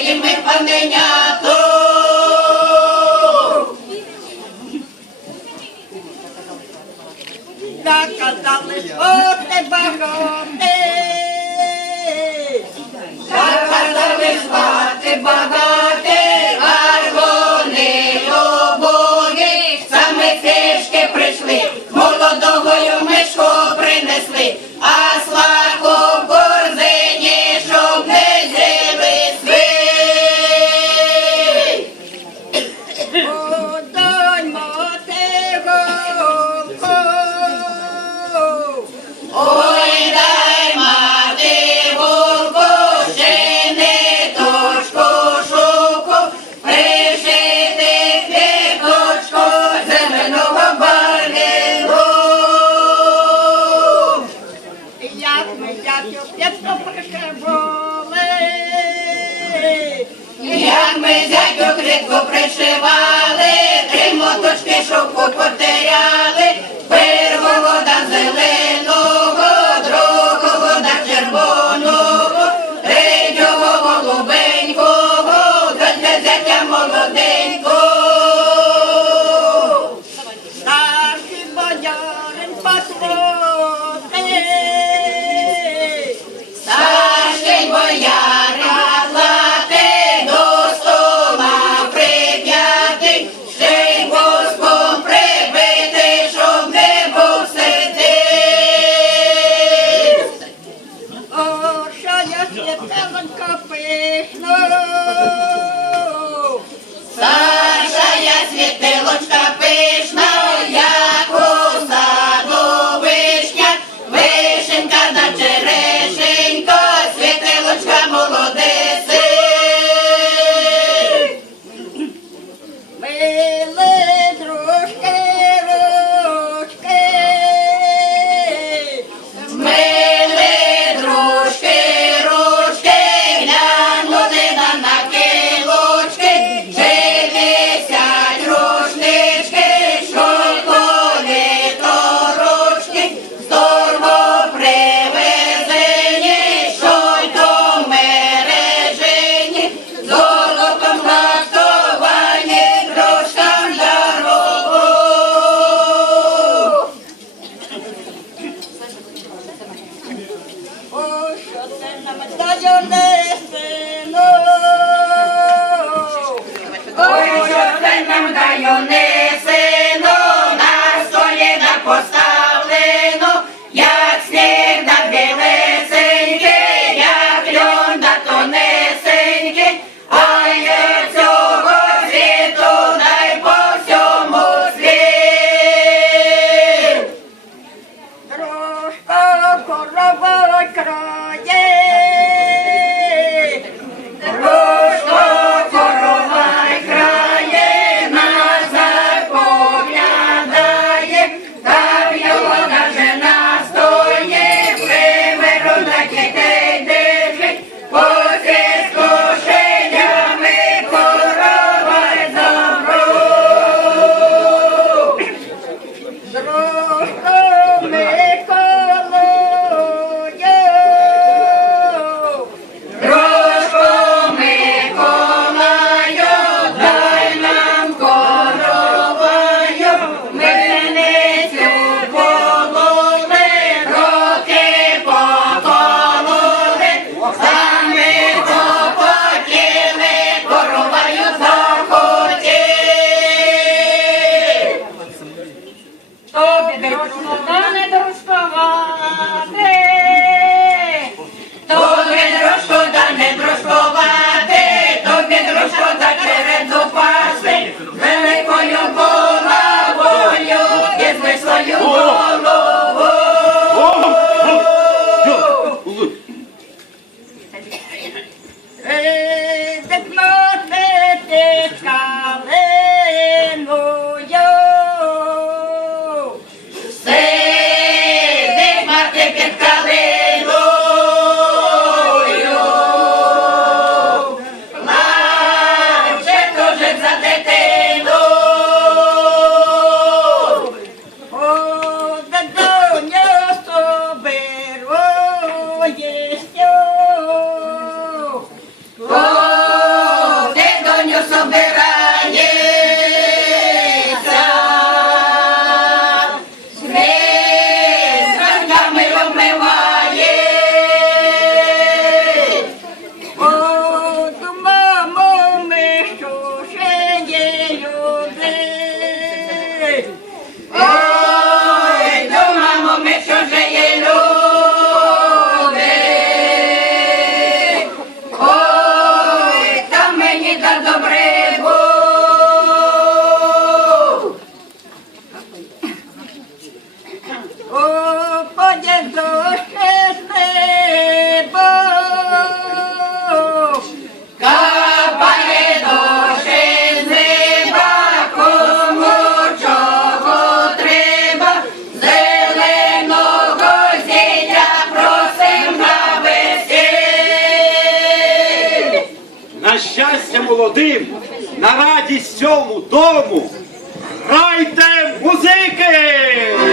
Своїми паненяту. Так казали, о, тебе бритву пришивали, три моточки шовку потеряли, первого да зеленого, другого да червоного, третього голубенького, для зятя молоденького. Старший боярин патрон. Sayonara. さい молодим, на радість цьому дому. Грайте музики!